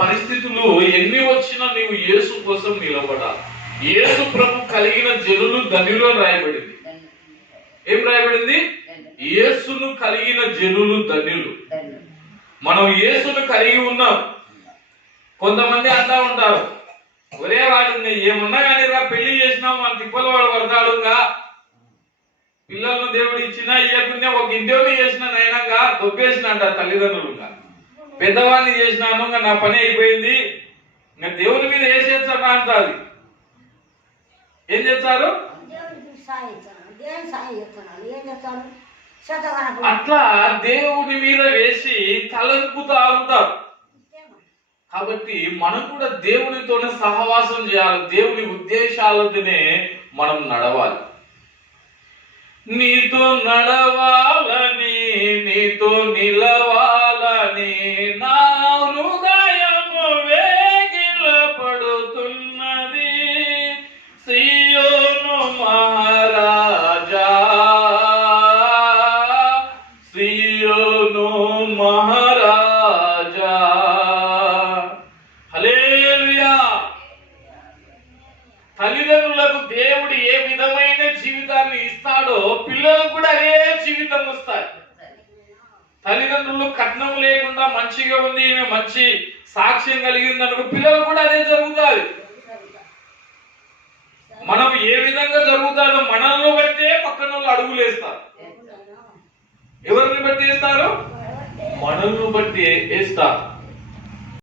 పరిస్థితులు ఎన్ని వచ్చినా నీవు యేసు కోసం నిలబడాలి. యేసు ప్రభు కలిగిన జనులు ధన్యులు అని రాయబడింది. ఏం రాయబడింది? యేసును కలిగిన జనులు ధన్యులు. మనం యేసును కలిగి ఉన్నాం. కొంతమంది అంటా ఉంటారు, ఒరే వాడు ఏమన్నా కానీ రా పెళ్లి చేసినాం మన తిప్పల వాడు పడతాడుగా, పిల్లలను దేవుడు ఇచ్చినా ఇవ్వకుండా ఒక ఇంటర్వ్యూ చేసిన నైనాగా దొబ్బేసిన అంటారు తల్లిదండ్రులుగా. పెద్దవాడిని చేసినాను, ఇంకా నా పని అయిపోయింది, ఇంకా దేవుని మీద వేసేస్తాను అంటారు. ఏం చేస్తారు? అట్లా దేవుని మీద వేసి తలంపుతా ఉంటారు. కాబట్టి మనం కూడా దేవునితోనే సహవాసం చేయాలి. దేవుని ఉద్దేశాలతోనే మనం నడవాలి. నీతో నడవాలని, నీతో నిలవాలని నా హృదయము వేగిల పడుతున్నది. సియోను మహారాజా, సియోను మహారాజా. హల్లెలూయా. తల్లిదండ్రులకు దేవుడు ఏ విధమైన జీవితాన్ని ఇస్తాడో పిల్లలకు కూడా అదే జీవితం వస్తాయి. తల్లిదండ్రులు కట్నం లేకుండా మంచిగా ఉంది, ఈమె మంచి సాక్ష్యం కలిగింది అనుకో, పిల్లలకు కూడా అదే జరుగుతుంది. మనం ఏ విధంగా జరుగుతుందో మనల్ని బట్టే పక్కన వాళ్ళు అడుగులేస్తారు. ఎవరిని బట్టి వేస్తారు? మనల్ని బట్టి వేస్తారు.